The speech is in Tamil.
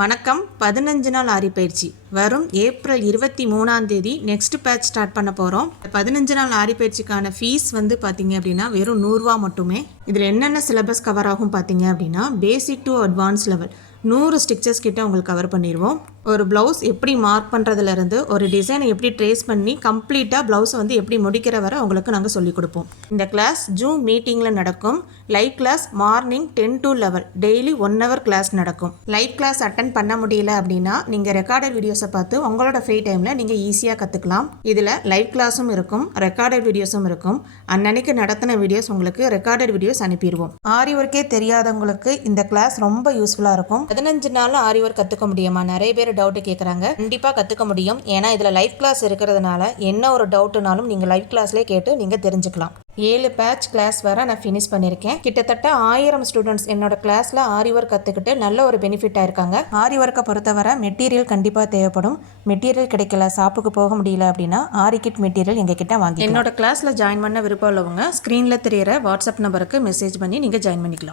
வணக்கம். 15 நாள் ஆரி பயிற்சி வரும் ஏப்ரல் 23ஆம் தேதி நெக்ஸ்ட் பேட்ச் ஸ்டார்ட் பண்ண போகிறோம். 15 நாள் ஆரி பயிற்சிக்கான ஃபீஸ் வந்து பார்த்தீங்க அப்படின்னா வெறும் 100 ரூபா மட்டுமே. இதில் என்னென்ன சிலபஸ் கவர் ஆகும் பார்த்தீங்க அப்படின்னா basic to advance level 100 stitches கிட்ட உங்களுக்கு கவர் பண்ணிடுவோம். ஒரு ப்ளவுஸ் எப்படி மார்க் பண்ணுறதுலேருந்து ஒரு டிசைனை எப்படி ட்ரேஸ் பண்ணி கம்ப்ளீட்டாக ப்ளவுஸை வந்து எப்படி முடிக்கிற வரை உங்களுக்கு நாங்கள் சொல்லிக் கொடுப்போம். இந்த கிளாஸ் ஜூம் மீட்டிங்கில் நடக்கும். Live class morning 10 to 11 daily 1 hour class நடக்கும். லைவ் கிளாஸ் அட்டன் பண்ண முடியல அப்படின்னா நீங்கள் ரெக்கார்டட் வீடியோஸை பார்த்து உங்களோட ஃப்ரீ டைமில் நீங்கள் ஈஸியாக கற்றுக்கலாம். இதில் லைவ் கிளாஸும் இருக்கும், ரெக்கார்டட் வீடியோஸும் இருக்கும். அன்னன்னைக்கு நடத்தின வீடியோஸ் உங்களுக்கு ரெக்கார்டட் வீடியோஸ் அனுப்பிடுவோம். ஆரி ஒர்க்கே தெரியாதவங்களுக்கு இந்த கிளாஸ் ரொம்ப யூஸ்ஃபுல்லாக இருக்கும். 15 நாளில் ஆரி ஒர்க் கற்றுக்க முடியுமா? நிறைய பேர் டவுட்டு கேட்குறாங்க. கண்டிப்பாக கற்றுக்க முடியும். ஏன்னா இதில் லைவ் கிளாஸ் இருக்கிறதுனால என்ன ஒரு டவுட்டுனாலும் நீங்கள் லைவ் கிளாஸ்லேயே கேட்டு நீங்கள் தெரிஞ்சுக்கலாம். 7 பேட்ச் கிளாஸ் வர நான் ஃபினிஷ் பண்ணியிருக்கேன். கிட்டத்தட்ட 1000 ஸ்டூடெண்ட்ஸ் என்னோட கிளாஸில் ஆரி ஒர்க் கற்றுக்கிட்டு நல்ல ஒரு பெனிஃபிட்டாக இருக்காங்க. ஆரி ஒர்க்கை பொறுத்தவரை மெட்டீரியல் கண்டிப்பாக தேவைப்படும். மெட்டீரியல் கிடைக்கல, ஷாப்புக்கு போக முடியல அப்படின்னா ஆரி கிட் மெட்டீரியல் எங்ககிட்ட வாங்கி என்னோட கிளாஸில் ஜாயின் பண்ண விருப்பம் உள்ளவங்க ஸ்க்ரீனில் தெரியிற வாட்ஸ்அப் நம்பருக்கு மெசேஜ் பண்ணி நீங்கள் ஜாயின் பண்ணிக்கலாம்.